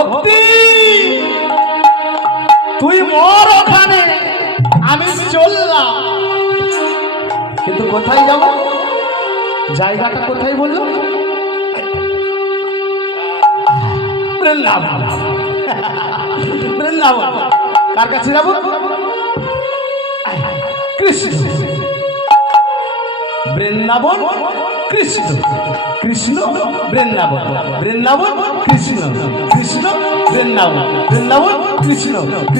ভক্তি তুই মর ওখানে, আমি চললাম। কিন্তু কোথায় যাব? জায়গাটা কোথায় বললো? বৃন্দাবন। বৃন্দাবন কার কাছে যাব? কৃষ্ণ। বৃন্দাবন কৃষ্ণ, কৃষ্ণ বৃন্দাবন, বৃন্দাবন কৃষ্ণ, কৃষ্ণ বৃন্দাবন, বৃন্দাবন কৃষ্ণ,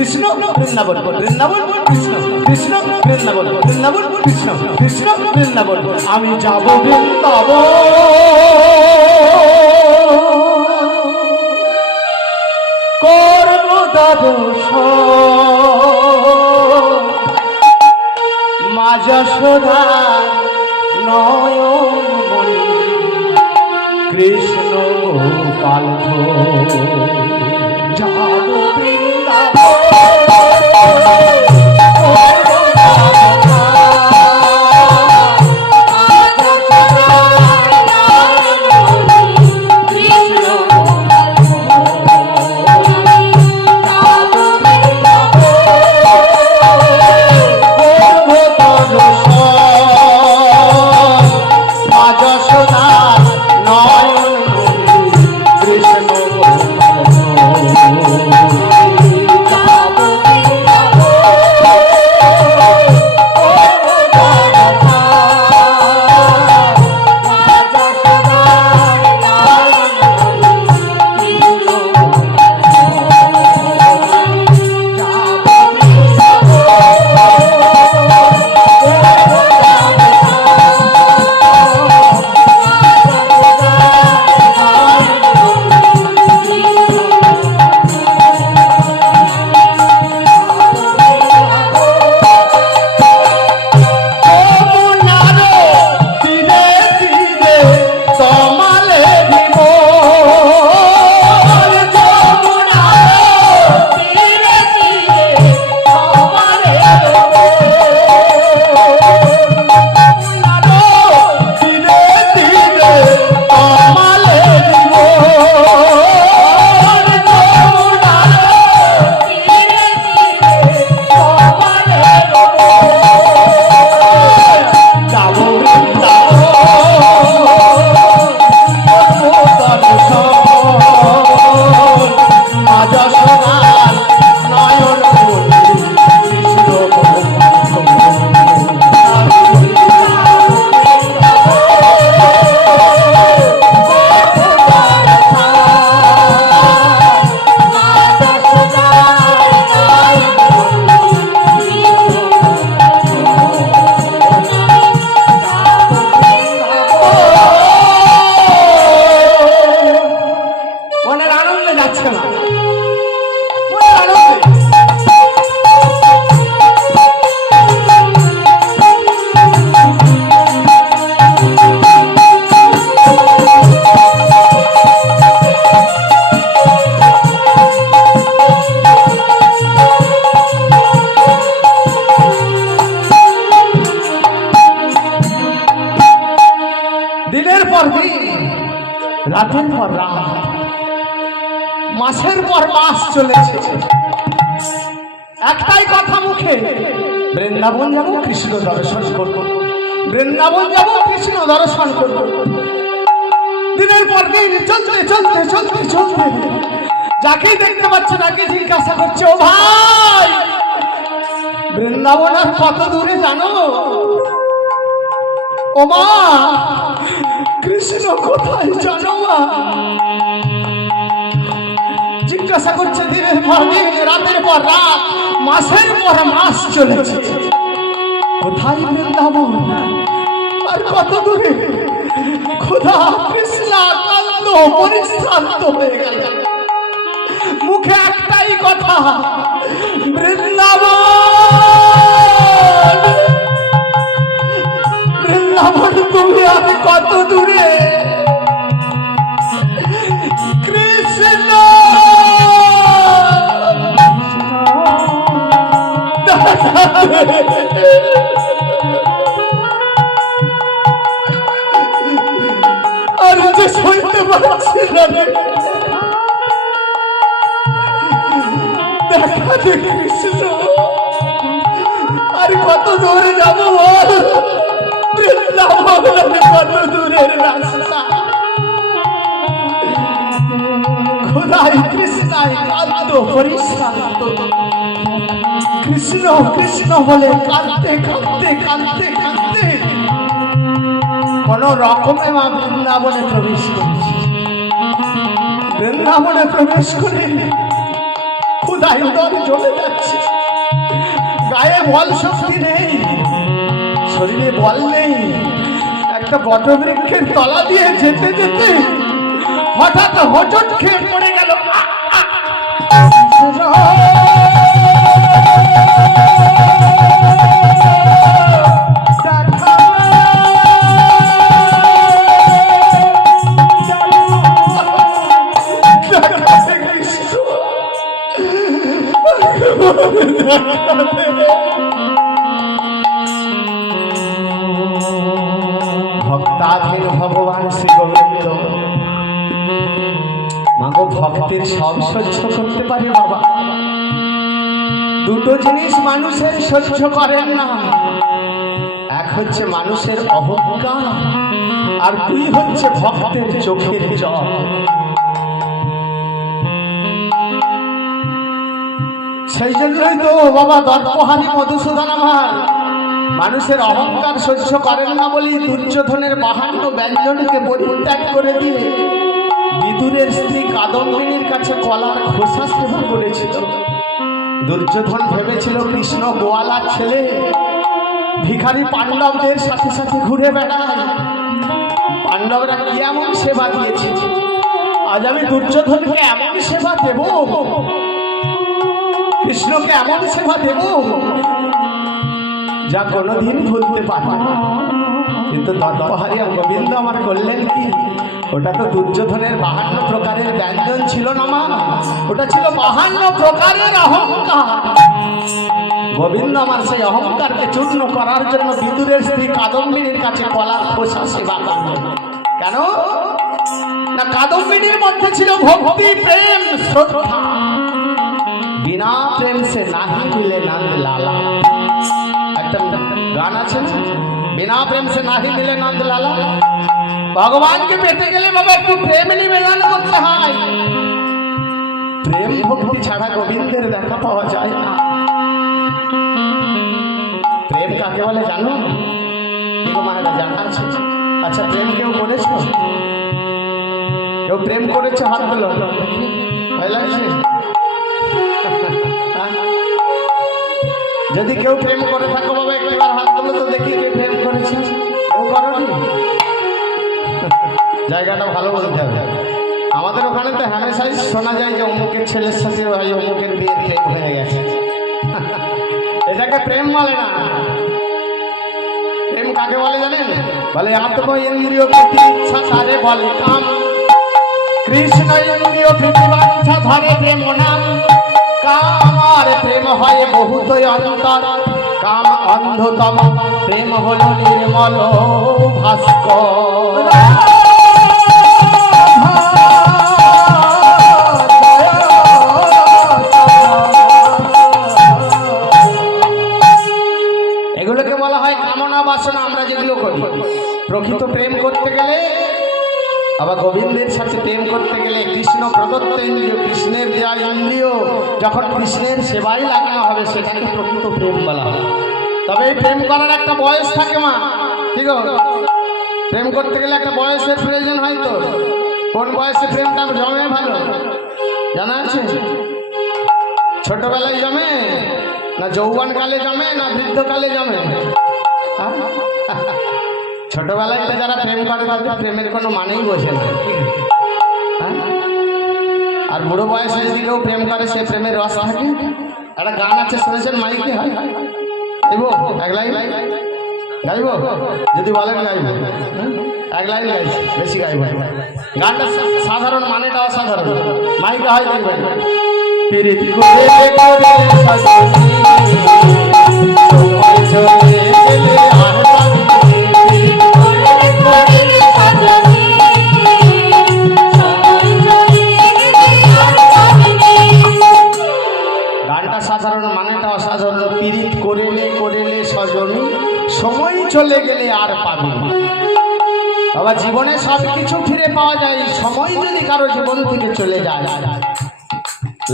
কৃষ্ণ বৃন্দাবন, বৃন্দাবন কৃষ্ণ, কৃষ্ণ বৃন্দাবন, বৃন্দাবন কৃষ্ণ, কৃষ্ণ বৃন্দাবন। আমি যাব বৃন্দাবন, করব দর্শন মা যশোদার নয়ন মণি কৃষ্ণ গোপাল যাব রাতের পর রাত, মাসের পর মাস চলেছে, একটাই কথা মুখে, বৃন্দাবন যাব কৃষ্ণ দর্শন করব, বৃন্দাবন যাব কৃষ্ণ দর্শন করব। দিনের পর দিন চলতে চলতে চলতে চলতে যাকেই দেখতে পাচ্ছে তাকে জিজ্ঞাসা করছে, ও ভাই বৃন্দাবন আর কত দূরে জানো? ও মা কৃষ্ণ কোথায় জানো মা? জিজ্ঞাসা করছে। দিনের পর দিন, রাতের পর রাত, মাসের পর মাস চলেছে, কোথায় বৃন্দাবন আর কত দূরে? খোদা কৃষ্ণাকান্ত পরিশ্রান্ত হয়ে গেল, মুখে একটাই কথা, বৃন্দাবন বৃন্দাবন তুমি আর কত দূরে? কৃষ্ণ আর যে সইতে পারছি না, রাধে কৃষ্ণ আর কত দূরে যাবো বল? বৃন্দাবন কত দূরের রাস্তা। খোদাই কৃষ্ণাই কাঁদো পরিশ্রান্ত, কৃষ্ণ কৃষ্ণ বলে কাঁদতে কাঁদতে কাঁদতে কাঁদতে কোন রকমে মা বৃন্দাবনে প্রবেশ করেছে। বৃন্দাবনে প্রবেশ করে খোদাই উদর চলে যাচ্ছে, গায়ে বল শক্তি নেই, শরীরে বল নেই। একটা বটবৃক্ষের তলা দিয়ে যেতে যেতে হঠাৎ হোঁচট খেয়ে পড়ে গেল। ভক্তাধীন ভগবান শ্রী গোবিন্দ মাগো ভক্তের সব সহ্য করতে পারে বাবা। দুটো জিনিস মানুষের সহ্য করেন না, এক হচ্ছে মানুষের অহংকার আর দুই হচ্ছে ভক্তের চোখের জল। সেই জন্যই তো বাবা দর্পহারি মধুসূদন আমার মানুষের অহংকার সহ্য করেন না বলেই দুর্যোধনের 52 ব্যঞ্জনকে পরিত্যাগ করে দিয়ে বিদুরের স্ত্রী কাদম্বিনীর কাছে কলার খোসা সেবা করেছিল। দুর্যোধন ভেবেছিল কৃষ্ণ গোয়ালার ছেলে, ভিখারি পাণ্ডবদের সাথে সাথে ঘুরে বেড়ায়, পাণ্ডবরা কি এমন সেবা দিয়েছে, আজ আমি দুর্যোধনকে এমন সেবা দেব, কৃষ্ণকে এমন সেবা দেব যা কোনোদিন ভুলতে পারবে না। কিন্তু দর্পহারি গোবিন্দ আমার করলেন কি, ওটা তো দুর্যোধনের 52 প্রকারের ব্যঞ্জন ছিল না মা, ওটা ছিল 52 প্রকারের অহংকার। গোবিন্দ আমার সেই অহংকারকে চূর্ণ করার জন্য বিদুরের স্ত্রী কাদম্বিনীর কাছে কলার খোসা সেবা করলেন। কেন না, কাদম্বিনীর মধ্যে ছিল ভক্তি, প্রেম, শ্রদ্ধা। বিনা প্রেম সে নাহি মিলে নন্দ লালা, একটা গান আছে না, বিনা প্রেম সে নাহি মিলে নন্দ লালা। ভগবানকে পেতে গেলে বাবা একটু প্রেম নিবেদন করতে হয়, প্রেম ভক্তি ছাড়া গোবিন্দের দেখা পাওয়া যায় না। প্রেম কাকে বলে জানো? মায়েরা জানা আছে? আচ্ছা প্রেম কেউ করেছো? কেউ প্রেম করেছে হাত তোলো, ভয় লাগছে? যদি কেউ প্রেম করে থাকো বাবা একবার হাত তোলো তো দেখি কে প্রেম করেছে। কেউ করনি? জায়গাটা ভালো বলতে হবে। আমাদের ওখানে তো হামেশাই শোনা যায় যে অমুকের ছেলের সাথে ভাই অমুকের বিয়ে প্রেম হয়ে গেছে। এটাকে প্রেম বলে না। প্রেম কাকে বলে জানেন? বলে আত্ম ইন্দ্রিয় প্রীতি ইচ্ছা ধরে বলে কাম, কৃষ্ণ ইন্দ্রিয় প্রীতি বাঞ্ছা ধরে প্রেম নাম। কাম আর প্রেম হয় বহুত অন্তর, কাম অন্ধতম, প্রেম হল নির্মল ভাস্কর। এগুলোকে বলা হয় কামনা বাসনা। আমরা যেগুলো করি, প্রকৃত প্রেম করতে গেলে আবার গোবিন্দের সাথে প্রেম করতে গেলে কৃষ্ণ প্রদত্ত ইন্দ্রিয়, কৃষ্ণের দেওয়া ইন্দ্রিয় যখন কৃষ্ণের সেবাই লাগানো হবে সেটাকে প্রকৃত প্রেম বলা হয়। তবে এই প্রেম করার একটা বয়স থাকে মা, ঠিক আছে? প্রেম করতে গেলে একটা বয়সের প্রয়োজন হয়। তো কোন বয়সে প্রেমটা জমে ভালো জানা আছে? ছোটবেলায় জমে না যৌবনকালে জমে না বৃদ্ধকালে জমে? ছোটবেলায় তো যারা প্রেম করে তাদের প্রেমের কোনো মানেই বোঝে না। আর বুড়ো বয়সে যদি কেউ প্রেম করে সে প্রেমের রস থাকে। একটা গান আছে শুনেছেন? মাইকে হয় গাইব, এক লাইন গাইব, যদি বলেন গাইব, এক লাইন গাইছি, বেশি গাইব। গানটা সাধারণ, মানেটা অসাধারণ। মাইকে হয় দেখবেন, পিরিত করে করে সাজনি সময় চলে গেলে আর অসাধারণ, মানেটা অসাধারণ। পীড়িত করেলে সজনী, সময় চলে গেলে আর পাবে। বাবা, জীবনে সব কিছু ফিরে পাওয়া যায়, সময় যদি কারো জীবন থেকে চলে যায়,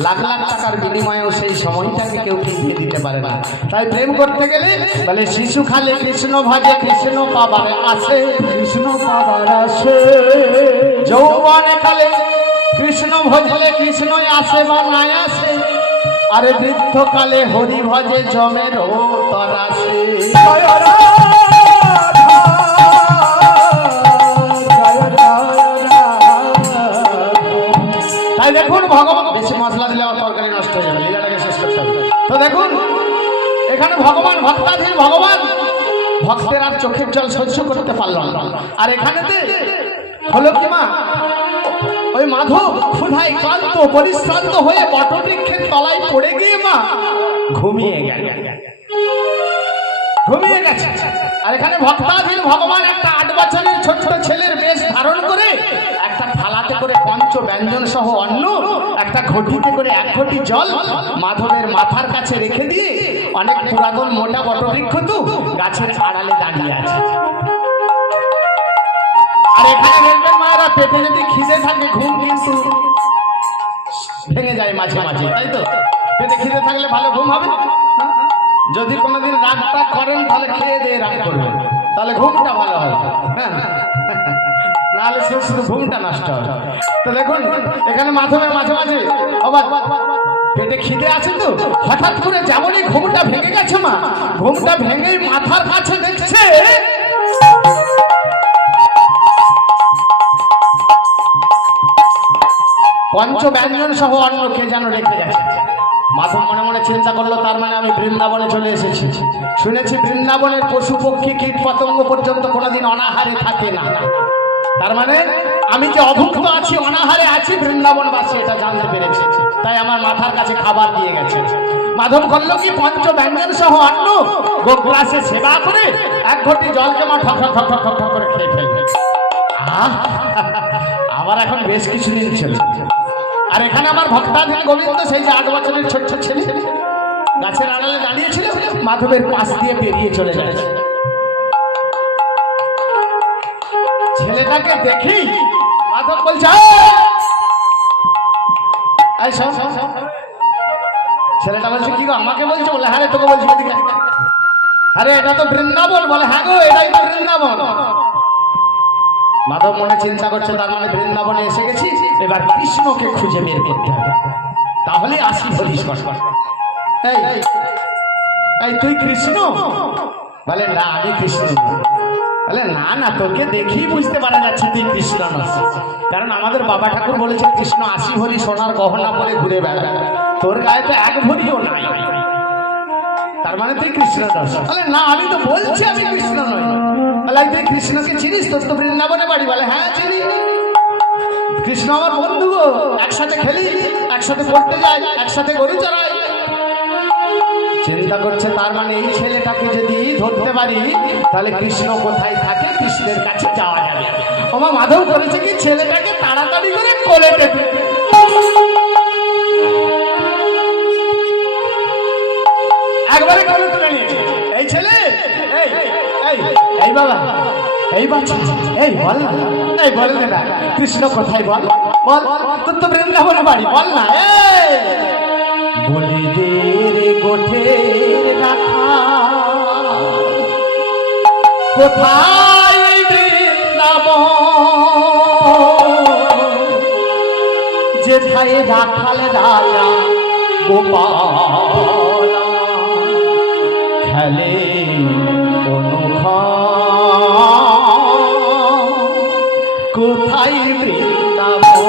লাখ লাখ টাকার বিনিময়েও সেই সময়টাকে কেউ ফিরিয়ে দিতে পারে না। তাই প্রেম করতে গেলে বলে শিশু খালে কৃষ্ণ ভাজে, কৃষ্ণ পাবার আসে, কৃষ্ণ পাবার আসে। যৌবনে কালে কৃষ্ণ ভজলে কৃষ্ণই আসে বা নাই আসে, আরে বৃদ্ধকালে হরি ভজে জমের তর আসে। তাই দেখুন ভগবান, বেশি মশলা দিলে আমার তরকারি নষ্ট হয়ে যাবে, লীলাটাকে শেষ করতে হবে। তো দেখুন এখানে ভগবান ভক্তাধীন, ভগবান ভক্তের আর চোখের জল সহ্য করতে পারল না। আর এখানেতে হলো কি মা, ওই মাধব ক্ষুধায় ক্লান্ত পরিশ্রান্ত হয়ে বটবৃক্ষের তলায় পড়ে গিয়ে মা ঘুমিয়ে গেছে। আর এখানে ভক্তাধীন ভগবান একটা 8 বছরের ছোট্ট ছেলের বেশ ধারণ করে একটা থালাতে করে পঞ্চ ব্যঞ্জন সহ অন্ন, একটা ঘটিতে করে 1 ঘটি জল মাধবের মাথার কাছে রেখে দিয়ে অনেক পুরাতন মোটা বটবৃক্ষ তো গাছের আড়ালে দাঁড়িয়ে আছে। আর এখানে দেখবেন মায়েরা, পেটে যদি খিদে থাকে ঘুম কিন্তু ভেঙে যায় মাঝে মাঝে, তাই তো? পেটে খিদে থাকলে ভালো ঘুম হবে। যদি কোনোদিন রাগটা করেন তাহলে খেয়ে দিয়ে রাগ করবেন, তাহলে ঘুমটা ভালো হবে। হ্যাঁ, নাহলে শুধু ঘুমটা নষ্ট হবে। তো দেখুন এখানে মাধবের মাঝে মাঝে বাবা পেটে খিদে আছে তো, হঠাৎ করে যেমনই ঘুমটা ভেঙে গেছে মা, ঘুমটা ভেঙেই মাথার কাছে দেখছে পঞ্চ ব্যঞ্জন সহ অন্ন কে যেন রেখে গেছে। মাধব মনে মনে চিন্তা করলো, তার মানে আমি বৃন্দাবনে চলে এসেছি। শুনেছি বৃন্দাবনের পশু পক্ষী কীট পতঙ্গ পর্যন্ত কোনোদিন অনাহারে থাকে না। তার মানে আমি যে অভুক্ত আছি, অনাহারে আছি, বৃন্দাবনবাসী এটা জানতে পেরেছে, তাই আমার মাথার কাছে খাবার দিয়ে গেছে। মাধব করলো কি, পঞ্চ ব্যঞ্জন সহ অন্ন গোগ্রাসে সেবা করে 1 ঘটি জলকে মা ঠক ঠক ঠক ঠক ঠক করে খেয়ে ফেলবে। আবার এখন বেশ কিছুদিন ছিল। আর এখানে আমার ভক্তাধীন গোবিন্দ, সেই যে 8 বছরের ছোট্ট ছেলে গাছের আড়ালে দাঁড়িয়েছিল, মাধবের পাশ দিয়ে পেরিয়ে চলে যাচ্ছে। ছেলেটাকে দেখি মাধব বলছে, ছেলেটা বলছে কি গো, আমাকে বলছো? বলে হ্যাঁ রে, তোকে বলছি। আরে এটা তো বৃন্দাবন। বলে হ্যাঁ গো, এটাই তো বৃন্দাবন। মাধব মনে চিন্তা করছে, তার মানে বৃন্দাবনে এসে গেছি, এবার কৃষ্ণকে খুঁজে বের করতে হবে, তাহলে আসি বলিস। এই তুই কৃষ্ণ? বলে না, আমি কৃষ্ণ। বলে না না, তোকে দেখি বুঝতে পারা যাচ্ছে তুই কৃষ্ণ না, কারণ আমাদের বাবা ঠাকুর বলেছে কৃষ্ণ 80 ভরি সোনার গহনা পরে ঘুরে বেড়ায়, তোর গায়ে তো 1 ভরিও নাই, তার মানে তুই কৃষ্ণ নস। বলে না, আমি তো বলছি আমি কৃষ্ণ নই। বলে তুই কৃষ্ণকে চিনিস? তোর তো বৃন্দাবনে বাড়ি। বলে হ্যাঁ চিনি, কৃষ্ণ আমার বন্ধু গো, একসাথে খেলি, একসাথে পড়তে যাই, একসাথে গরু চড়াই। চিন্তা করছে, তার মানে এই ছেলেটাকে যদি ধরতে পারি তাহলে কৃষ্ণ কোথায় থাকে, কৃষ্ণের কাছে যাওয়া যাবে। আমার মাধব করেছে কি, ছেলেটাকে তাড়াতাড়ি করে কোলে টেনে একবারে কোলে তুলে নিয়েছে। এই ছেলে, এই বাবা, এই বাচ্চা, এই বল না, এই বল না কৃষ্ণ কোথায়, বল বল, তোর তো বৃন্দাবনে বাড়ি, বল না। বলি দে রে গোঠের রাখা, কোথায় বৃন্দাবন, যেথায় রাখাল রাজা গোপাল খেলে কোথায় বৃন্দাবন।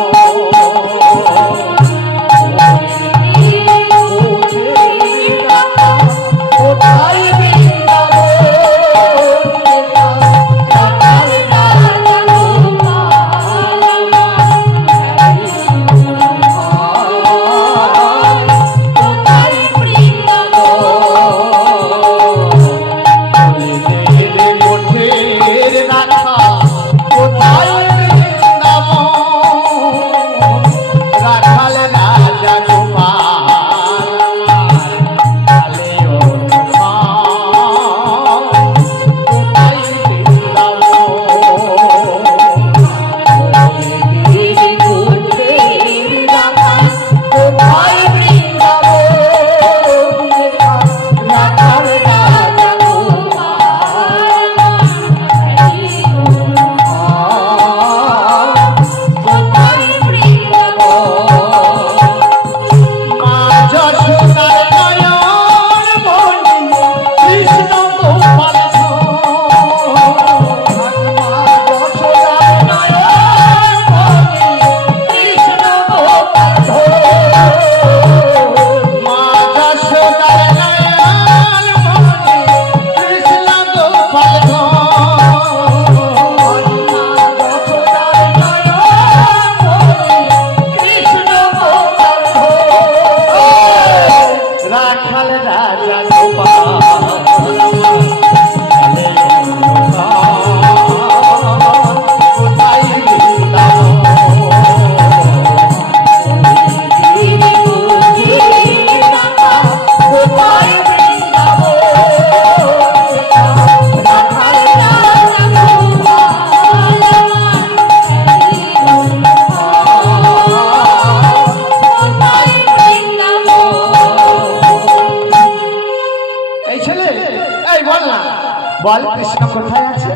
বল কৃষ্ণ কোথায় আছে?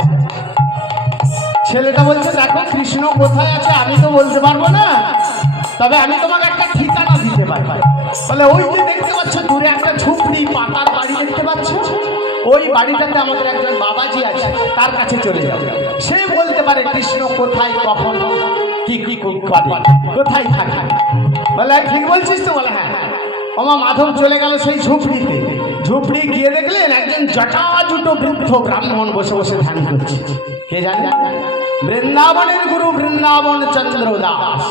ছেলেটা বলছে দেখো কৃষ্ণ কোথায় আছে আমি তো বলতে পারবো না, তবে আমি তোমাকে একটা ঠিকানা দিতে পারি। বলে ওই যে দেখতে পাচ্ছ দূরে একটা ঝুপড়ি পাতার বাড়ি দেখতে পাচ্ছ, ওই বাড়িটাতে আমাদের একজন বাবাজি আছে, তার কাছে চলে যাবে। সে বলতে পারে কৃষ্ণ কোথায় কখন কি কি করে কোথায় থাকে। বলে ঠিক বলছিস তো? বলে হ্যাঁ। ওমা মাধব চলে গেল সেই ঝুপড়িতে। ঝুপড়ি গিয়ে দেখলেন একজন জটাজুটো বৃদ্ধ ব্রাহ্মণ বসে বসে ধ্যান করছে। কে জানে? বৃন্দাবনের গুরু বৃন্দাবন চন্দ্র দাস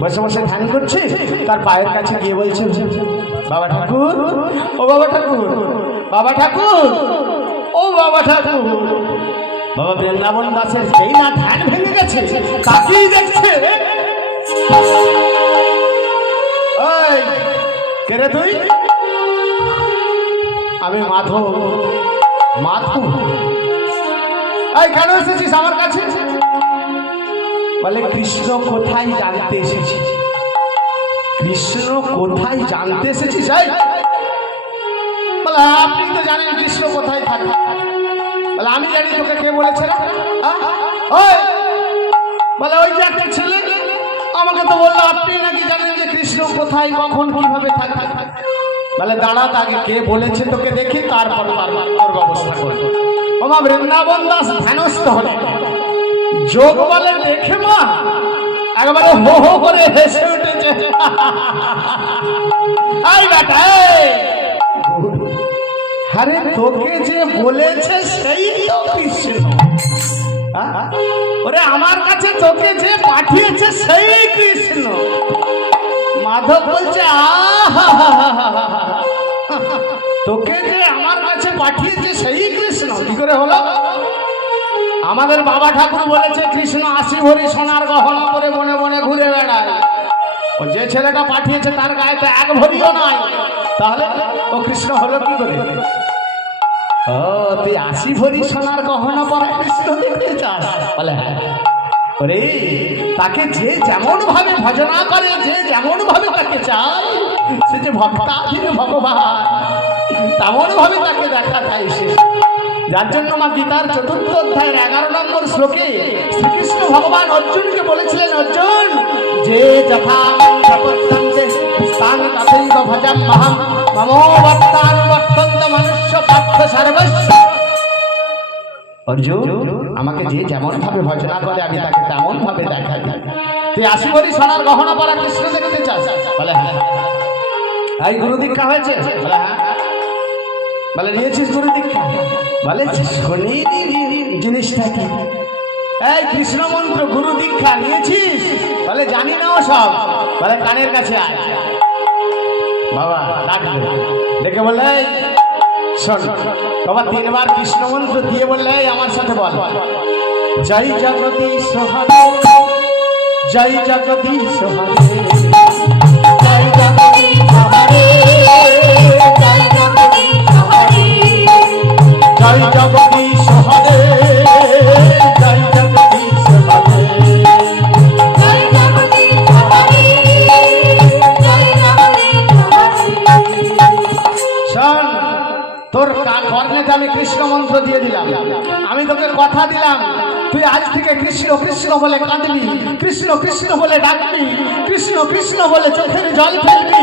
বসে বসে ধ্যান করছে। তার পায়ের কাছে গিয়ে বলছে বাবা ঠাকুর, ও বাবা ঠাকুর, বাবা ঠাকুর, ও বাবা ঠাকুর। বাবা বৃন্দাবন দাসের যেই না ধ্যান ভেঙে গেছে তাকেই দেখছে। ওই কে রে তুই? আমি মাধব। মাধব? এই কেন এসেছিস আমার কাছে? বলে কৃষ্ণ কোথায় জানতে এসেছি। কৃষ্ণ কোথায় জানতে এসেছিস? বলে আপনি তো জানেন কৃষ্ণ কোথায় থাকে। বলে আমি জানি, তোকে কে বলেছে? বলে ওই যে একটা ছেলে আমাকে তো বললো আপনি নাকি জানেন যে কৃষ্ণ কোথায় কখন কিভাবে থাকে। বলে দাঁড়া, আগে কে বলেছে তোকে দেখি, তারপর তোর ব্যবস্থা করবো। আমার বৃন্দাবন দাস ধ্যানস্থ হলে যোগ বলে দেখে মা একবারে হো হো করে হেসে উঠেছে। আরে তোকে যে বলেছে সেই তো কৃষ্ণ। ওরে আমার কাছে তোকে যে পাঠিয়েছে সেই কৃষ্ণ। মাধব বলছে তোকে যে আমার কাছে পাঠিয়েছে সেই কৃষ্ণ কি করে হলো? আমাদের বাবা ঠাকুর বলেছে কৃষ্ণ 80 ভরি সোনার গহনা করে বনে বনে ঘুরে বেড়ায়। ও যে ছেলেটা পাঠিয়েছে তার গায়ে তো 1 ভরিও নাই, তাহলে ও কৃষ্ণ হলো কি করে? ও তুই 80 ভরি সোনার গহনা পরে কৃষ্ণ দেখতে চাস? বলে হ্যাঁ। ওরে তাকে যে যেমন ভাবে ভজনা করে, যে যেমন ভাবে তাকে চায়, সে যে ভক্তাধীন ভগবান তেমন ভাবে তাকে দেখা যায় সে। যার জন্য মা গীতার 4th অধ্যায়ের 11 নম্বর শ্লোকে শ্রীকৃষ্ণ ভগবান অর্জুনকে বলেছিলেন, অর্জুন যে যথা প্রপদ্যন্তে স্থান তথৈব ভজাম্যহং মমো বর্তান বর্তন্ত মনুষ্য পার্থ সর্বস্ব। অর্জুন আমাকে যে যেমন ভাবে ভজনা করে আমি তাকে তেমন ভাবে দেখাই। তুই 80 ভরি সোনার গহনা পরা কৃষ্ণ দেখতে চাস? বলে হ্যাঁ। এই গুরু দীক্ষা হয়েছে? বলে হ্যাঁ। বলে নিয়েছিস গুরু দীক্ষা? বলে শনি জিনিসটা কি? এই কৃষ্ণ মন্ত্র গুরু দীক্ষা নিয়েছিস? বলে জানি না ও সব। বলে কানের কাছে আয়। বাবা ডাকবে, ডেকে বলে শোন বাবা 3 বার কৃষ্ণ মন্ত্র দিয়ে বললে আমার সাথে বল, জয় জগদীশ হরে, জয় জগদীশ হরে, জয় জগদীশ হরে, জয় জগদীশ হরে, জয় জগদীশ হরে, জয় জগদীশ হরে, জয় জগদীশ হরে, জয় জগদীশ হরে। শোন তোর কর্ণেতে আমি কৃষ্ণ মন্ত্র দিয়ে দিলাম, আমি তোকে কথা দিলাম তুই আজ থেকে কৃষ্ণ কৃষ্ণ বলে কাঁদবি, কৃষ্ণ কৃষ্ণ বলে ডাকবি, কৃষ্ণ কৃষ্ণ বলে চোখের জল ফেলবি।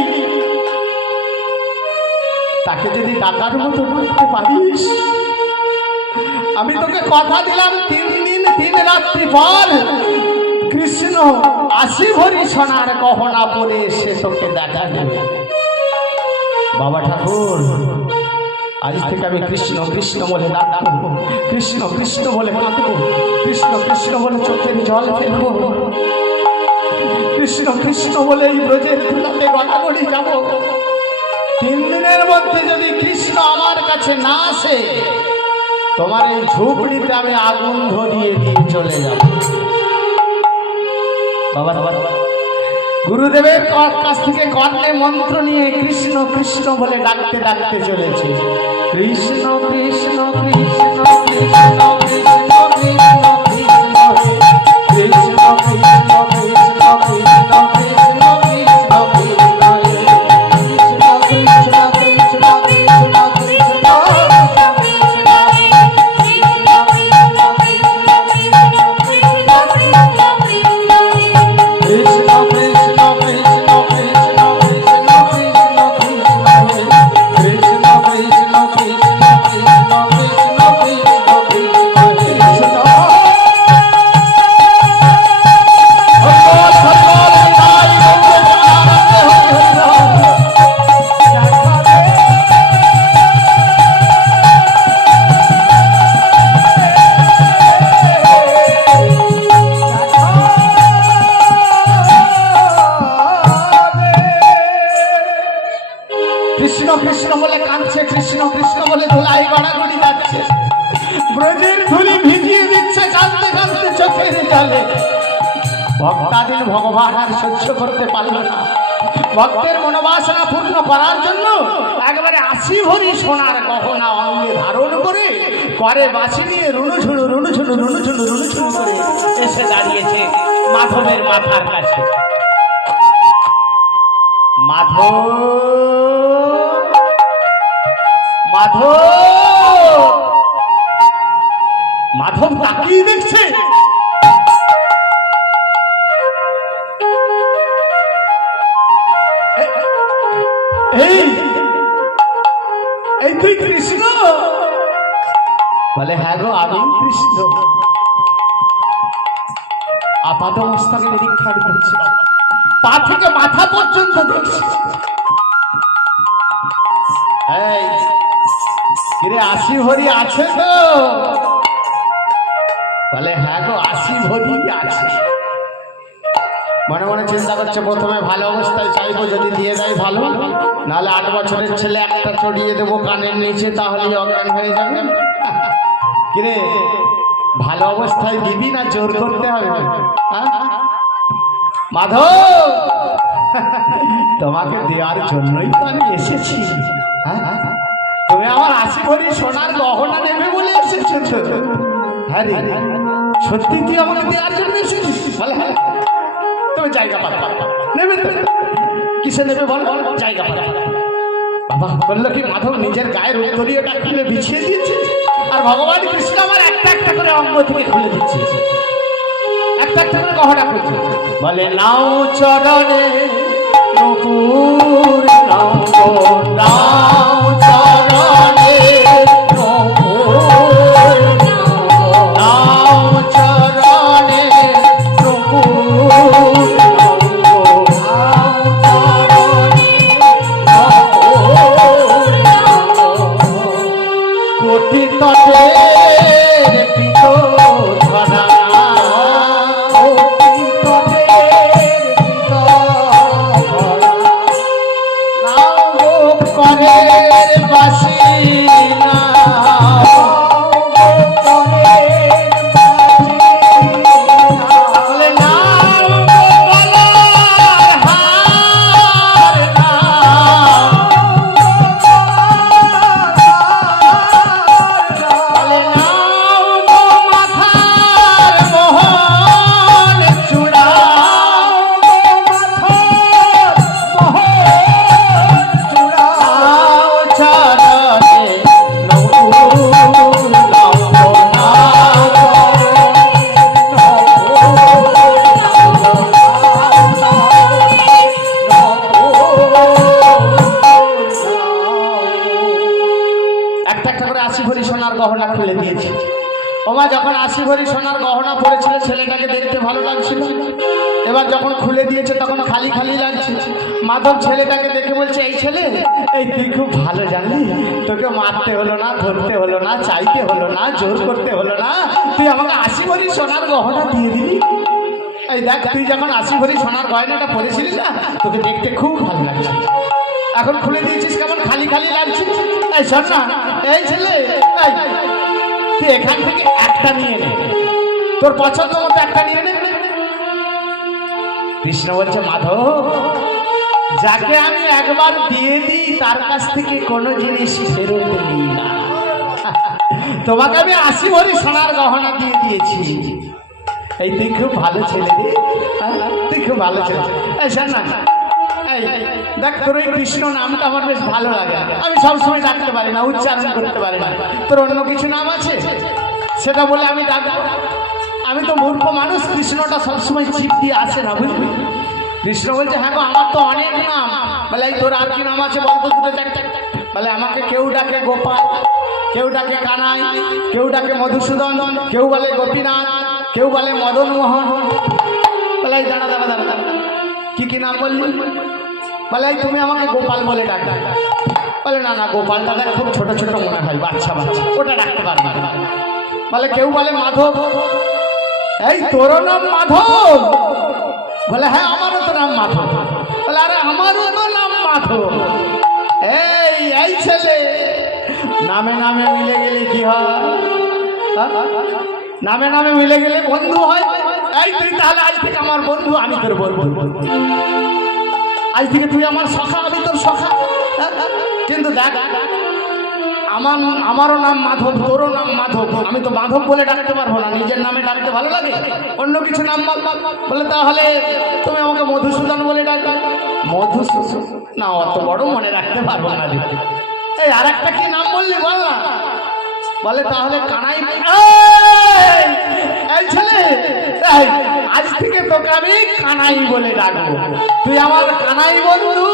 তাকে যদি ডাকার মতো করতে পারিস, আমি তোকে কথা দিলাম 3 দিন 3 রাত্রি পর কৃষ্ণ 80 ভরি সোনার গহনা পরে সে তোকে দেখা দেবে। বাবা ঠাকুর আজ থেকে আমি কৃষ্ণ কৃষ্ণ বলে ডাকবো, কৃষ্ণ কৃষ্ণ বলে কাঁদবো, কৃষ্ণ কৃষ্ণ বলে চোখের জল ফেলবো, কৃষ্ণ কৃষ্ণ বলে এই ব্রজের ধুলাতে গড়াগড়ি যাব। 3 দিনের মধ্যে যদি কৃষ্ণ আমার কাছে না আসে, তোমার এই ঝুপড়িতে আমি আগুন ধরিয়ে দিয়ে চলে যাব। বাবা গুরুদেবের কাছ থেকে কর্ণে মন্ত্র নিয়ে কৃষ্ণ কৃষ্ণ বলে ডাকতে ডাকতে চলেছে। কৃষ্ণ কৃষ্ণ কৃষ্ণ কৃষ্ণ কৃষ্ণ কৃষ্ণ কৃষ্ণ কৃষ্ণ কৃষ্ণ কৃষ্ণ কৃষ্ণ কৃষ্ণ কৃষ্ণ কৃষ্ণ কৃষ্ণ কৃষ্ণ কৃষ্ণ বলে কাঁদছে, কৃষ্ণ কৃষ্ণ বলে ধুলাই গড়াগড়ি যাচ্ছে, ব্রজের ধুলি ভিজিয়ে দিচ্ছে কাঁদতে কাঁদতে চোখের জলে। ভক্তাদিন ভগবান আর সহ্য করতে পারল না, ভক্তের মনোবাসনা পূর্ণ করার জন্য একবারে 80 ভরি সোনার গহনা অঙ্গে ধারণ করে করে বাঁশি নিয়ে রুনুঝুনু রুনুঝুনু রুনুঝুনু রুনুঝুনু করে এসে দাঁড়িয়েছে মাধবের মাথার কাছে। মাধব মাধব মাধব তাকিয়ে দেখছে, এই এই তুই কৃষ্ণ? বলে হ্যাঁ গো আমি কৃষ্ণ। আপাত মস্তকে নিরীক্ষণ করছি, পা থেকে মাথা পর্যন্ত দেখছি। এই কিরে 80 ভরি আছে তো? বলে হ্যাঁ গো 80 ভরি আছে। মনে মনে চিন্তা করছে প্রথমে ভালো অবস্থায় চাইবো, যদি দিয়ে দেয় ভালো, নাহলে 8 বছরের ছেলে একটা চড়িয়ে দেবো কানের নিচে, তাহলে অজ্ঞান হয়ে যাবে। কিরে ভালো অবস্থায় দিবি না জোর করতে হবে? মাধব তোমাকে দেওয়ার জন্যই তো আমি এসেছি। তুমি আমার 80 ভরি সোনার গহনা নেবে বলে এসেছো তো? হ্যাঁ রে সত্যি তুই আমাকে দেওয়ার জন্য এসেছিস? বলে হ্যাঁ। তুমি জায়গা পাবে, নেবে কিসে নেবে বল, জায়গা পাবে। বাবা বললো কি মাধব নিজের গায়ের উত্তরীয়টা খুলে বিছিয়ে দিয়েছে, আর ভগবান কৃষ্ণ আমার একটা একটা করে অঙ্গ থেকে খুলে দিচ্ছে, একটা একটা করে গহনা খুলছে। বলে নাও চরণে নূপুর নাও নাও চরণে নূপুর নাও চরণে নূপুর কোটি তটের পিত ধরা গহনা খুলে দিয়েছে। ওমা যখন 80 ভরি সোনার গহনা পড়েছিল ছেলেটাকে দেখতে ভালো লাগছিল, এবার যখন খুলে দিয়েছে তখন খালি খালি লাগছে। মাধব ছেলেটাকে দেখে বলছে এই ছেলে এই তুই খুব ভালো জানলি, তোকে মারতে হলো না, ধরতে হলো না, চাইতে হলো না, জোর করতে হলো না, তুই আমাকে 80 ভরি সোনার গহনা দিয়ে দিবি। এই দেখ তুই যখন 80 ভরি সোনার গয়নাটা পরেছিলিস না, তোকে দেখতে খুব ভালো লাগছে, এখন খুলে দিয়েছিস কেমন খালি খালি লাগছে। এই শোন না এই ছেলে, তুই এখান থেকে একটা নিয়ে নে, তোর পছন্দ মতো একটা নিয়ে নে। কৃষ্ণ বলছে মাধব যাকে আমি একবার দিয়ে দিই তার কাছ থেকে কোনো জিনিস ফেরত নিই না। তোমাকে আমি 80 ভরি সোনার গহনা দিয়ে দিয়েছি, এই তুই খুব ভালো ছেলে রে, তুই খুব ভালো ছেলে। এই শোন না দেখ তোর এই কৃষ্ণ নামটা আমার বেশ ভালো লাগে, আমি সবসময় ডাকতে পারি না, উচ্চারণ করতে পারি না, তোর অন্য কিছু নাম আছে সেটা বলে আমি ডাকবো? আমি তো মূর্খ মানুষ, কৃষ্ণটা সবসময় চিপ দিয়ে আসে না বুঝলি। কৃষ্ণ বলছে হ্যাঁ গো আমার তো অনেক নাম। বলে এই তোর আর কি নাম আছে বলতো দুটো চারটে? বলে আমাকে কেউ ডাকে গোপাল, কেউ ডাকে কানাই, কেউ ডাকে মধুসূদন, কেউ বলে গোপীনাথ, কেউ বলে মদন মোহন। বলে এই দাঁড়া দাঁড়া দাঁড়া, কি কি নাম বললি? বলে এই তুমি আমাকে গোপাল বলে ডাক। বলে না না গোপালটা দেখ খুব ছোট ছোট মনে হয়, বাচ্চা বাচ্চা, ওটা ডাকতে পারবে না। বলে কেউ বলে মাধব, এই তোর নাম মাধব? বলে হ্যাঁ আমারও তো নাম মাধব। বলে আরে আমারও তো নাম মাধব। এই ছেলে, নামে নামে মিলে গেলে কি হয়? নামে নামে মিলে গেলে বন্ধু হয়। এই তুই তাহলে আজ থেকে আমার বন্ধু, আমি তোর বন্ধু। আজ থেকে তুই আমার সখা, আমি তোর সখা। কিন্তু দেখ, আমারও নাম মাধব, তোরও নাম মাধব। আমি তো মাধব বলে ডাকতে পারবো না, নিজের নামে ডাকতে ভালো লাগে। অন্য কিছু নাম বলে তাহলে তুমি আমাকে মধুসূদন বলে ডাকো। মধুসূদন না, অত বড় মনে রাখতে পারবো না। এই আর একটা কি নাম বললি বল না? বলে তাহলে কানাই। এই ছেলে, আজ থেকে তোকে আমি কানাই বলে ডাকবো। তুই আমার কানাই বন্ধু,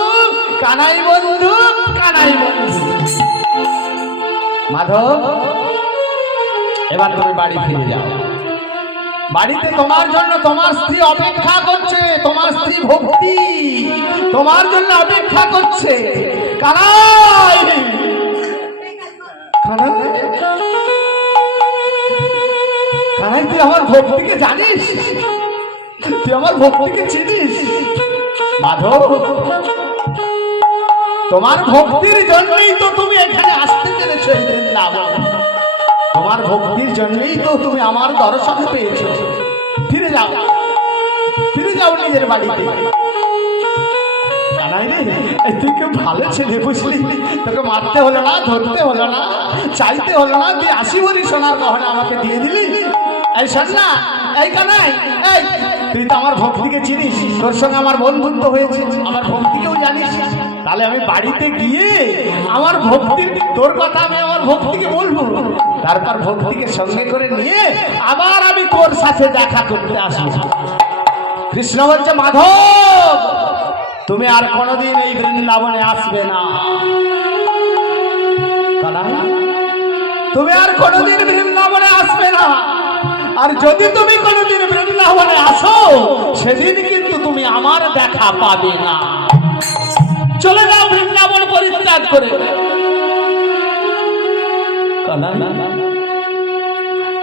কানাই বন্ধু, কানাই বন্ধু। মাধব, এবার তুমি বাড়ি ফিরে যাও। বাড়িতে তোমার জন্য তোমার স্ত্রী অপেক্ষা করছে। তোমার স্ত্রী ভক্তি তোমার জন্য অপেক্ষা করছে। কানাই, কানাই, কানাই, তুই আমার ভক্তিকে জানিস? তুই আমার ভক্তিকে চিনিস? মাধব, তোমার ভক্তির জন্যই তো তুমি এখানে আসতে পেরেছো এই বৃন্দাবন। তোমার ভক্তির জন্যই তো তুমি আমার দর্শন পেয়েছো। ফিরে যাও, ফিরে যাও নিজের বাড়িতে। কানাই রে, তুই কেউ ভালো ছেলে বুঝলি? তোকে মারতে হলো না, ধরতে হলো না, চাইতে হলো না, তুই 80 ভরি সোনার গহনা আমাকে দিয়ে দিলি। এই শোন না, এই কানাই, এই তুই তো আমার ভক্তিকে চিনিস, তোর সঙ্গে আমার বন্ধুত্ব হয়েছে, আমার ভক্তিকেও জানিস। তাহলে আমি বাড়িতে গিয়ে আমার ভক্তির, তোর কথা আমি আমার ভক্তিকে বলবো। তারপর ভক্তিকে সঙ্গে করে নিয়ে আবার আমি তোর সাথে দেখা করতে আসবো। কৃষ্ণ বলছে, মাধব, তুমি আর কোনোদিন এই বৃন্দাবনে আসবে না। তুমি আর কোনোদিন বৃন্দাবনে আসবে না। আর যদি তুমি কোনোদিন বৃন্দাবনে আসো, সেদিন কিন্তু তুমি আমার দেখা পাবে না। চলে যাও বৃন্দাবন পরিত্যাগ করে।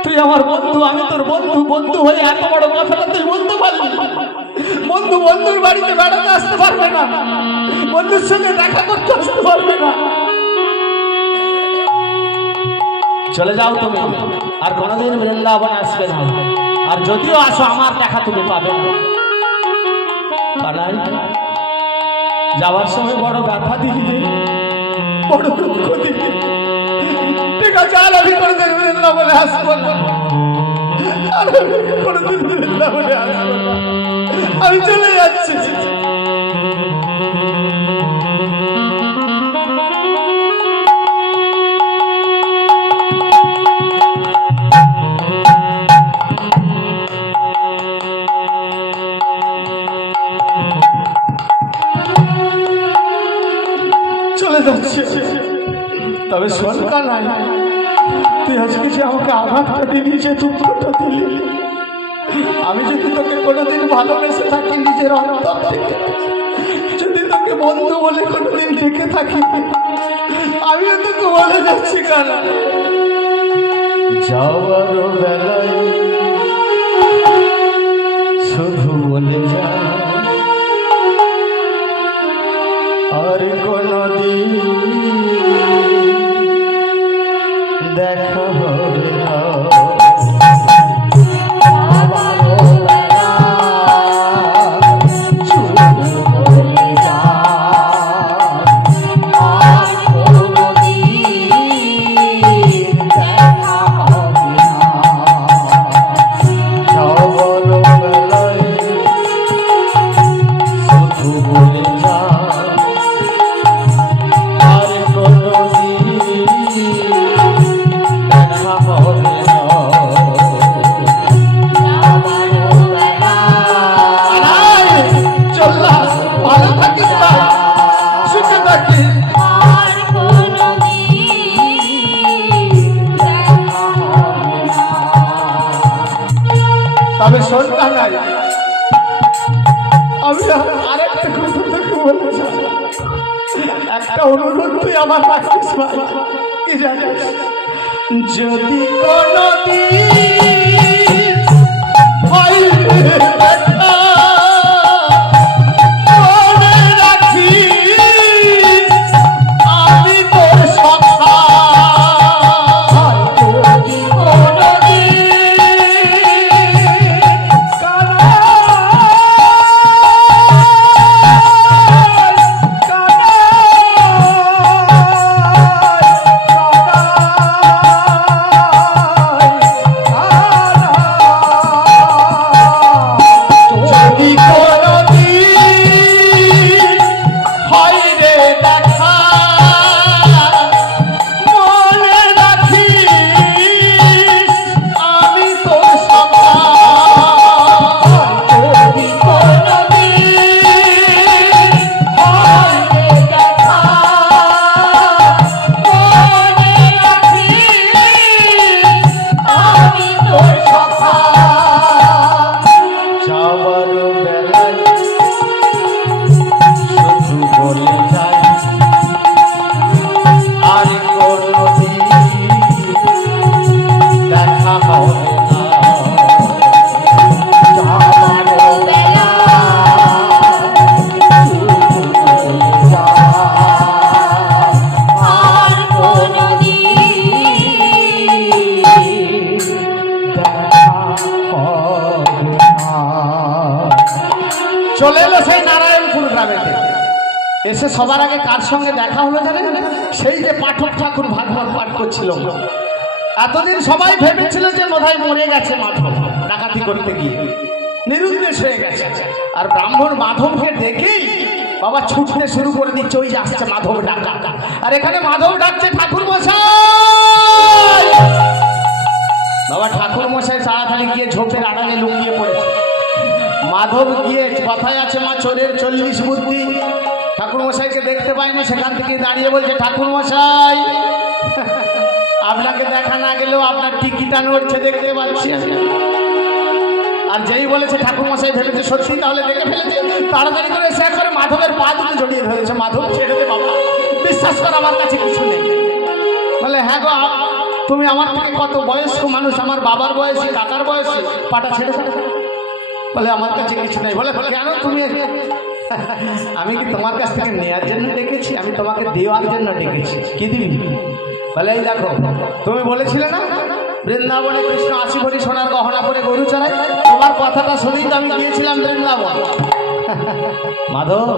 তুই আমার বন্ধু, আমি তোর বন্ধু। বন্ধু হয়ে এত বড় কথাটা তুই বলতে পারবি? বন্ধু বন্ধুর বাড়িতে বেড়াতে আসতে পারবে না, বন্ধুর সঙ্গে দেখা করতে আসতে পারবে না। চলে যাও তুমি, আর কোনোদিন বৃন্দাবনে আসবে না। আর যদিও আসো, আমার দেখা তুমি পাবে না। যাওয়ার সময় বড় ব্যথা দিলি, বড় দুঃখ দিলি। ঠিক আছে, আর আমি কোনোদিন বৃন্দাবনে আসবো না, কোনোদিন বৃন্দাবনে আসবো না, আমি চলে যাচ্ছি। তবে সরকার নাই, তুই আজকে যে আমাকে আঘাতটা দিলি, যে দুঃখটা দিলি, আমি যদি তোকে কোনোদিন ভালোবেসে থাকি নিজের অন্তর থেকে, যদি তোকে বন্ধু বলে কোনোদিন ডেকে থাকি, আমিও তোকে বলে যাচ্ছি, কেন যাওয়ার বেলায় শুধু বলে যা, আর কোনোদিন দেখা হবে না। তবে সরকার নাই, আমি আরেকটা কথা তোকে বলতে চাই, একটা অনুরোধ তুই আমার রাখিস। কি জানিস, যদি কোনোদিন এসে সবার আগে কার সঙ্গে দেখা হলো জানেন? সেই যে পাঠক ঠাকুর ভাগবত পাঠ করছিল। এতদিন সবাই ভেবেছিল যে বোধহয় মরে গেছে মাধব ডাকাতি করতে গিয়ে, নিরুদ্দেশ হয়ে গেছে। আর ব্রাহ্মণ মাধবকে দেখেই বাবা ছুটতে শুরু করে দিচ্ছে, ওই যে আসছে মাধব ডাকা। আর এখানে মাধব ডাকছে ঠাকুর মশাই। বাবা ঠাকুর মশাই তাড়াতাড়ি গিয়ে ঝোপের আড়ালে লুকিয়ে পড়েছে। মাধব গিয়ে কথায় আছে মা চোরের 40 বুদ্ধি, ঠাকুর মশাইকে দেখতে পাইনি, সেখান থেকে দাঁড়িয়ে বলছে ঠাকুর মশাই আপনাকে দেখা না গেলেও আপনার টিকিটা নড়ছে দেখতে পাচ্ছি। আর যেই বলেছে ঠাকুর মশাই ভেবেছে সত্যি তাহলে দেখে ফেলেছে, তাড়াতাড়ি করে এসে একবারে মাধবের পা দুটো জড়িয়ে ধরেছে। মাধব ছেড়ে দে বাবা, বিশ্বাস কর আমার কাছে কিছু নেই। বলে হ্যাঁ গো, তুমি আমার থেকে কত বয়স্ক মানুষ, আমার বাবার বয়সী কাকার বয়সী, পাটা ছেড়ে দাও। বলে আমার কাছে কিছু নেই। বলে কেন তুমি? আমি কি তোমার কাছ থেকে নেওয়ার জন্য ডেকেছি? আমি তোমাকে দেওয়ার জন্য ডেকেছি। কি দিবি? বলে এই দেখো, তুমি বলেছিলে না বৃন্দাবনে কৃষ্ণ 80 ভরি সোনার গহনা করে গরু চড়ায়, তোমার কথাটা শুনেই তো আমি গিয়েছিলাম বৃন্দাবন। মাধব,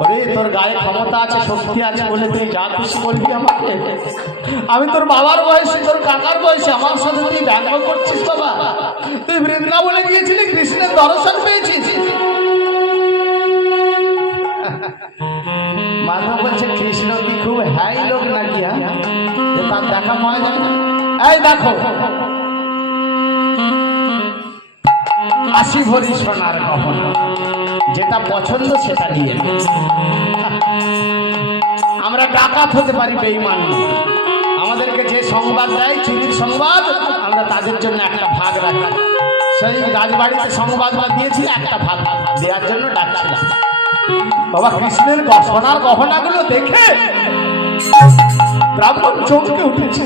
ওরে তোর গায়ে ক্ষমতা আছে, শক্তি আছে বলে তুই যা খুশি বলবি আমাকে। আমি তোর বাবার বয়সে, তোর কাকার বয়সে, আমার সাথে তুই ব্যঙ্গ করছিস বাবা। তুই বৃন্দাবনে গিয়েছিলি, কৃষ্ণের দর্শন পেয়েছিস। মাধব বলছে কৃষ্ণ কি খুব হ্যাই লোক নাকি? হ্যাঁ, তার দেখা মনে যায়। এই দেখো 80 ভরি সোনার গহনা, যেটা পছন্দ সেটা নিয়ে। আমরা ডাকাত হতে পারি, বেঈমান নই। আমাদেরকে যে সংবাদ দেয় চুরির সংবাদ, আমরা তাদের জন্য একটা ভাগ রাখি। সেই রাজবাড়িতে সংবাদটা দিয়েছি, একটা ভাগ দেওয়ার জন্য ডাকছিলাম। বাবা কৃষ্ণের সোনার গহনাগুলো দেখে ব্রাহ্মণ চমকে উঠেছে।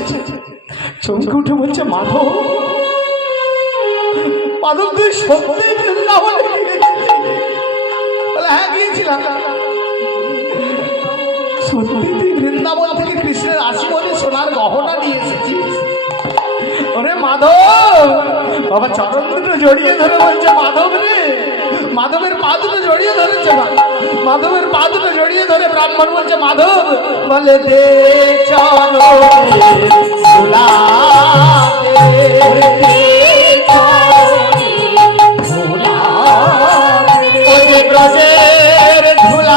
চমকে উঠে বলছে মাধব, মাধব তুই সত্যি বৃন্দাবনে গিয়েছিলি? বলে হ্যাঁ গিয়েছিলাম। সত্যি তুই বৃন্দাবন থেকে কৃষ্ণের 80 ভরি সোনার গহনা নিয়ে এসেছিস? ওরে মাধব, বাবা চরণ দুটো জড়িয়ে ধরে বলছে মাধব রে, মাধবের পা দুটো জড়িয়ে ধরেছে না, মাধবের পা দুটো জড়িয়ে ধরে ব্রাহ্মণ বলছে মাধব, বলে দে চরণ ব্রজের ধুলা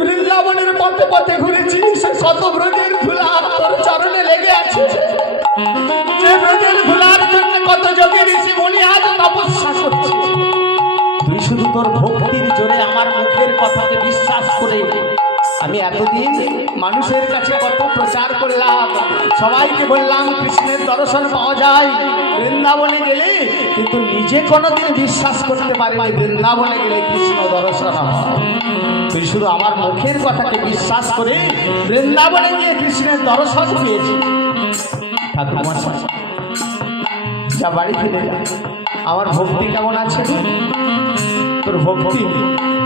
বৃন্দাবনের পথে পথে ঘুরেছিস, কত ব্রজের ধুলা তোর চরণে লেগে আছে। যে ব্রজের ধুলার জন্য কত যোগী ঋষি মুনি আজ তপস্যা করছে। তুই শুধু তোর ভক্তির জোরে আমার মুখের কথাকে বিশ্বাস করে আমি এতদিন মানুষের কাছে কত প্রচার করলাম, সবাইকে বললাম কৃষ্ণের দর্শন পাওয়া যায় বৃন্দাবনে গেলে, কিন্তু নিজে কোনোদিন বিশ্বাস করতে পারিনি বৃন্দাবনে গেলে কৃষ্ণ দর্শন হয়। তুই শুধু আমার মুখের কথাকে বিশ্বাস করে বৃন্দাবনে গিয়ে কৃষ্ণের দর্শন পেয়েছি। ঠাকুর যা বাড়ি ফিরে যা, আমার ভক্তি কেমন আছে? তোর ভক্তি,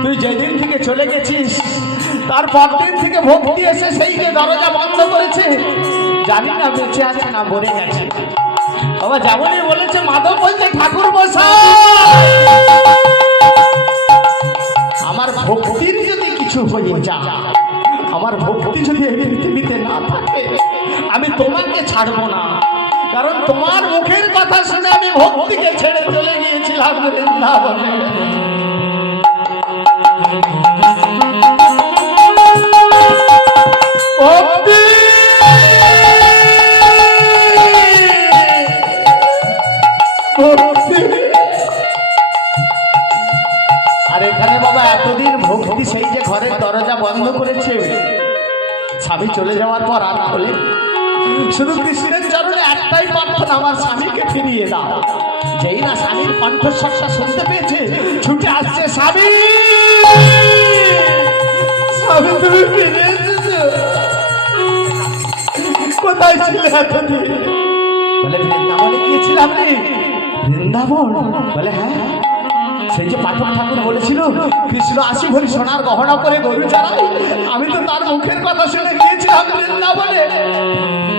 তুই যেদিন থেকে চলে গেছিস তারপর দিন থেকে ভক্তি এসে সেই যে দরজা বন্ধ করেছে, জানি না বেঁচে আছে না মরে গেছে। বাবা যেমনই বলেছে, মাধব বলছে ঠাকুর মশাই আমার ভক্তির যদি কিছু হয়ে যায়, আমার ভক্তি যদি এই পৃথিবীতে না থাকে, আমি তোমাকে ছাড়বো না। কারণ তোমার মুখের কথা শুনে আমি ভক্তিকে ছেড়ে চলে গিয়েছিলাম বৃন্দাবনে। আর এখানে বাবা এতদিন ভক্তি সেই যে ঘরের দরজা বন্ধ করেছে, স্বামী চলে যাওয়ার পর আর বলে শুধু কৃষ্ণের চরণে একটাই প্রার্থনা, আমার স্বামীকে ফিরিয়ে দাও। যেই না স্বামীর কণ্ঠস্বরটা শুনতে পেয়েছে, ছুটে আসছে স্বামী, স্বামী তুমি ফিরে এসেছো, কোথায় ছিলে এতদিন? বলে বৃন্দাবনে গিয়েছিলাম রে। বৃন্দাবন? বলে হ্যাঁ, সেই যে পাঠক ঠাকুর বলেছিল কৃষ্ণ 80 ভরি সোনার গহনা করে গরু চড়ায়, আমি তো তার মুখের কথা শুনে গিয়েছিলাম বৃন্দাবনে।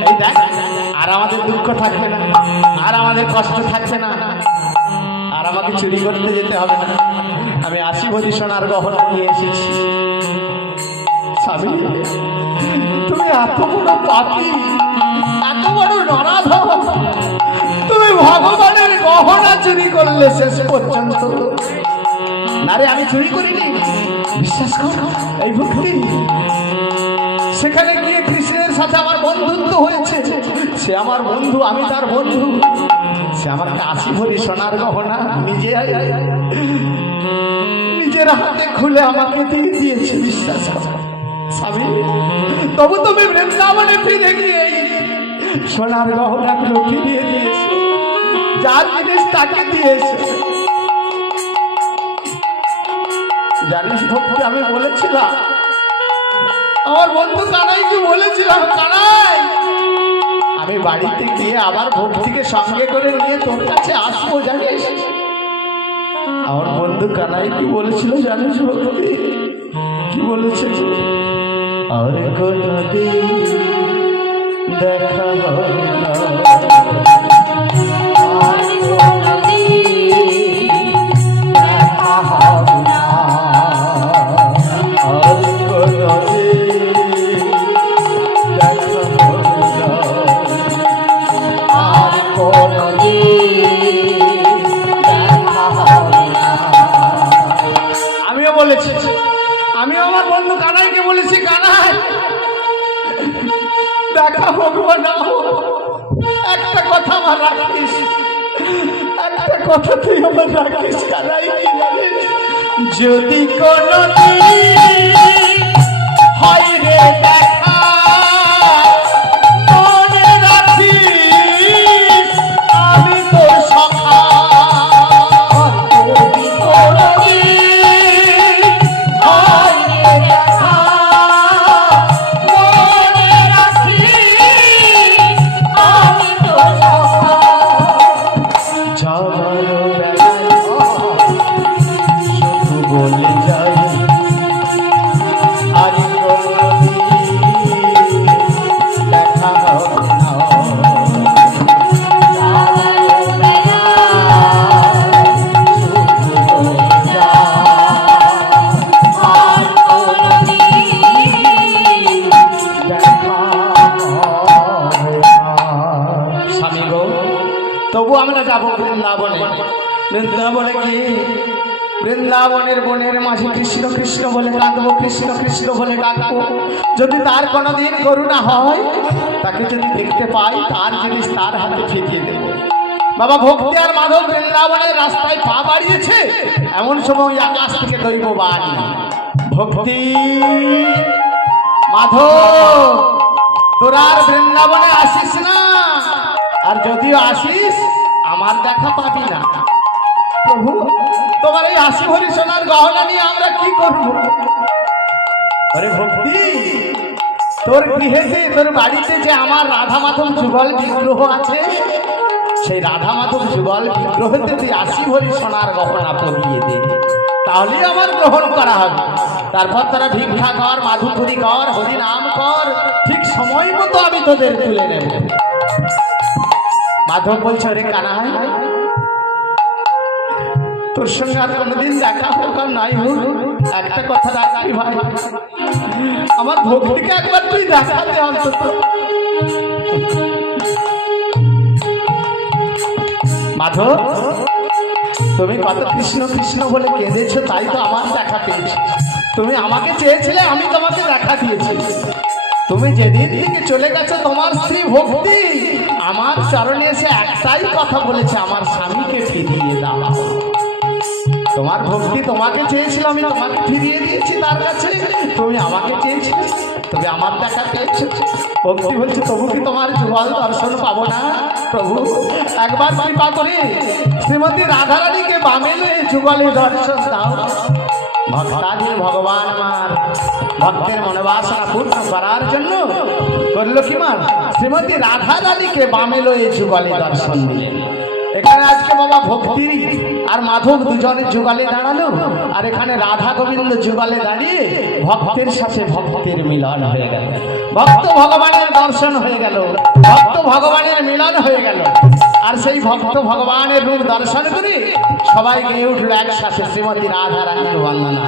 এই দেখ, আর আমাদের দুঃখ থাকবে না, আর আমাদের কষ্ট থাকবে না, আর আমাকে চুরি করতে যেতে হবে না। আমি 80 ভরি সোনার গহনা নিয়ে এসেছি। স্বামী, তুমি এত বড় পাপী, এত বড় নরাধম, তুমি ভগবানের গহনা চুরি করলে শেষ পর্যন্ত। না রে, আমি চুরি করিনি, বিশ্বাস কর, এই ভক্তি। সেখানে গিয়ে কৃষ্ণের সাথে আমার বন্ধুত্ব হয়েছে, সে আমার বন্ধু, আমি তার বন্ধু। সে আমার 80 ভরি সোনার গহনা নিজের হাতে খুলে আমাকে দিয়ে দিয়েছে, বিশ্বাস কর স্বামী। তবু তুমি বৃন্দাবনে ফিরে গিয়ে সোনার গহনাগুলো ফিরিয়ে দিয়েছো, যার জিনিস তাকে দিয়েছে। জানিস ভক্তি, আমি বলেছিলাম, আমার বন্ধু কানাইকে বলেছিলাম, কানাই আমি বাড়িতে গিয়ে আবার ভক্তিকে সঙ্গে করে নিয়ে তোর কাছে আসবো, জানিস? আমার বন্ধু কানাই কি বলেছিল জানিস ভক্তি? কি বলেছে? আর কোনদিন দেখা হবে না, আর কোনদিন দেখা হবে না, আর কোনদিন দেখা হবে না, আর কোনদিন দেখা হবে না। আমিও বলেছি, আমিও আমার বন্ধু কানাইকে বলেছি, কানাই দেখা হোক বা না হোক, একটা কথা আমার রাখিস, একটা কথা তুই আমার রাখিস কানাই, কি জানিস? যদি কোনদিন হয় রে দেখা, মনে রাখিস আমি তোর সখা। যদি কোনদিন হয় রে দেখা, মনে রাখিস আমি তোর সখা। যাওয়ার বেলায় শুধু বলে যাই, আর কোনদিন দেখা হবে না। স্বামী গো, তবু আমরা যাবো বৃন্দাবনে। বৃন্দাবনে গিয়ে বৃন্দাবনের বনের মাঝে কৃষ্ণ কৃষ্ণ বলে ডাকবো, কৃষ্ণ কৃষ্ণ বলে ডাকবো। যদি তার কোনোদিন করুণা হয়, তাকে যদি দেখতে পাই, তার জিনিস তার হাতে ফিরিয়ে দেব। বাবা ভক্তি আর মাধব বৃন্দাবনের রাস্তায় পা বাড়িয়েছে, এমন সময় আকাশ থেকে দৈব বাণী, ভক্তি মাধব তোরা আর বৃন্দাবনে আসিস না, আর যদিও আসিস আমার দেখা পাবি না। প্রভু, তোমার এই 80 ভরি সোনার গহনা নিয়ে আমরা কি করব? আরে ভক্তি, তোর গৃহেতে, তোর বাড়িতে যে আমার রাধা মাধব যুগল বিগ্রহ আছে, সেই রাধা মাধব যুগল বিগ্রহতে তুই 80 ভরি সোনার গহনা পরিয়ে দে, তাহলেই আমার গ্রহণ করা হবে। তারপর তারা ভিক্ষা কর, মাধুকরী কর, হরিনাম কর, ঠিক সময় মতো আমি তোদের তুলে নেব। মাধব বলছে, রে কানাই, তোর সঙ্গে আর কোনোদিন দেখা হোক আর নাই হোক, একটা কথা রাখবি ভাই, আমার ভক্তিকে একবার তুই দেখাতে অন্তত। মাধব, তুমি কত কৃষ্ণ কৃষ্ণ বলে কেঁদেছো, তাই তো আমার দেখা পেয়েছি। তুমি আমাকে চেয়েছিলে, আমি তোমাকে দেখা দিয়েছি। তুমি যেদিন থেকে চলে গেছো, তোমার স্ত্রী ভক্তি আমার চরণে এসে একটাই কথা বলেছে, আমার স্বামীকে ফিরিয়ে দাও। তোমার ভক্তি তোমাকে চেয়েছিল, আমি তোমাকে ফিরিয়ে দিয়েছি তার কাছে। তুমি আমাকে চেয়েছিলে, তবে আমার দেখা পেয়েছো। ভক্তি বলছে, তবু কি তোমার যুগল দর্শন পাবো না? প্রভু, একবার কৃপা করে শ্রীমতী রাধারানীকে বামে যুগলে দর্শন দাও। ভক্তাধীন ভগবান আমার ভক্তের মনোবাসনা পূর্ণ করার জন্য করলো কি মা শ্রীমতী রাধা রানীকে বামে লয়ে যুগলে দর্শন দিলেন। এখানে আজকে বাবা ভক্তি আর মাধব দুজনের যুগলে দাঁড়ালো, আর এখানে রাধা গোবিন্দ যুগলে দাঁড়িয়ে ভক্তের সাথে ভক্তের মিলন হয়ে গেল, ভক্ত ভগবানের দর্শন হয়ে গেল, ভক্ত ভগবানের মিলন হয়ে গেল। আর সেই ভক্ত ভগবানের রূপ দর্শন করে সবাই গিয়ে উঠলো একসাথে শ্রীমতী রাধা রানীর বন্দনা।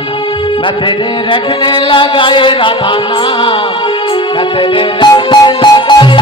मैं तेरे रखने लगाए राधा नाम, मैं तेरे रखने लगाए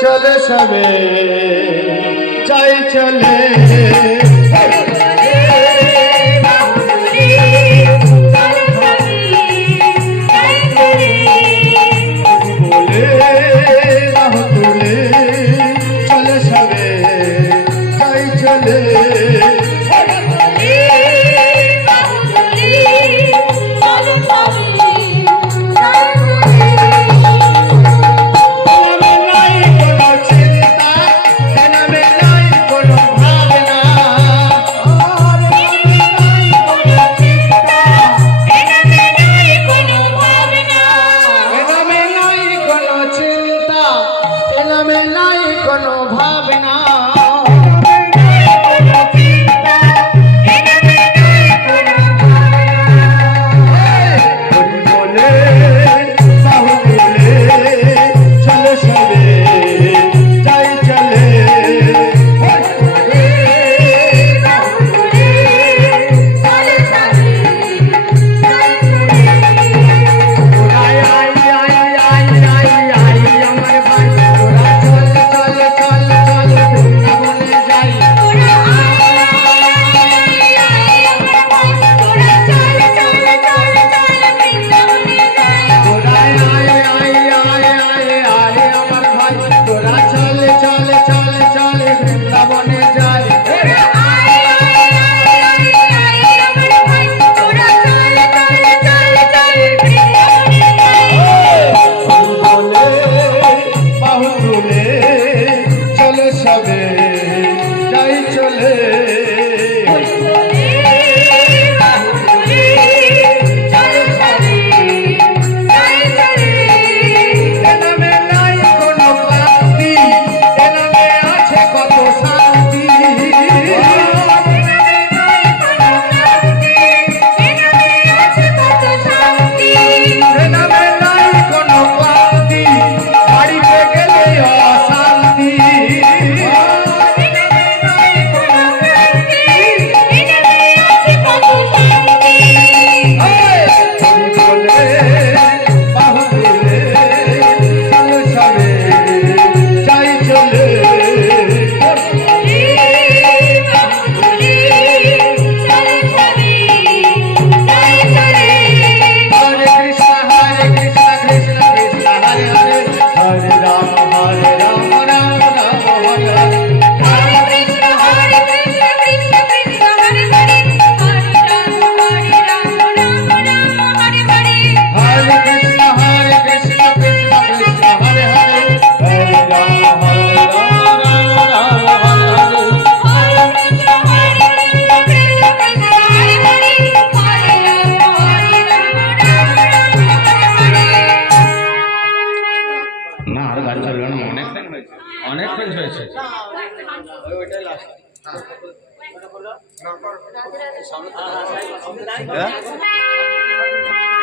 चले सबे चाय चले অনেকক্ষণ হয়েছে। হ্যাঁ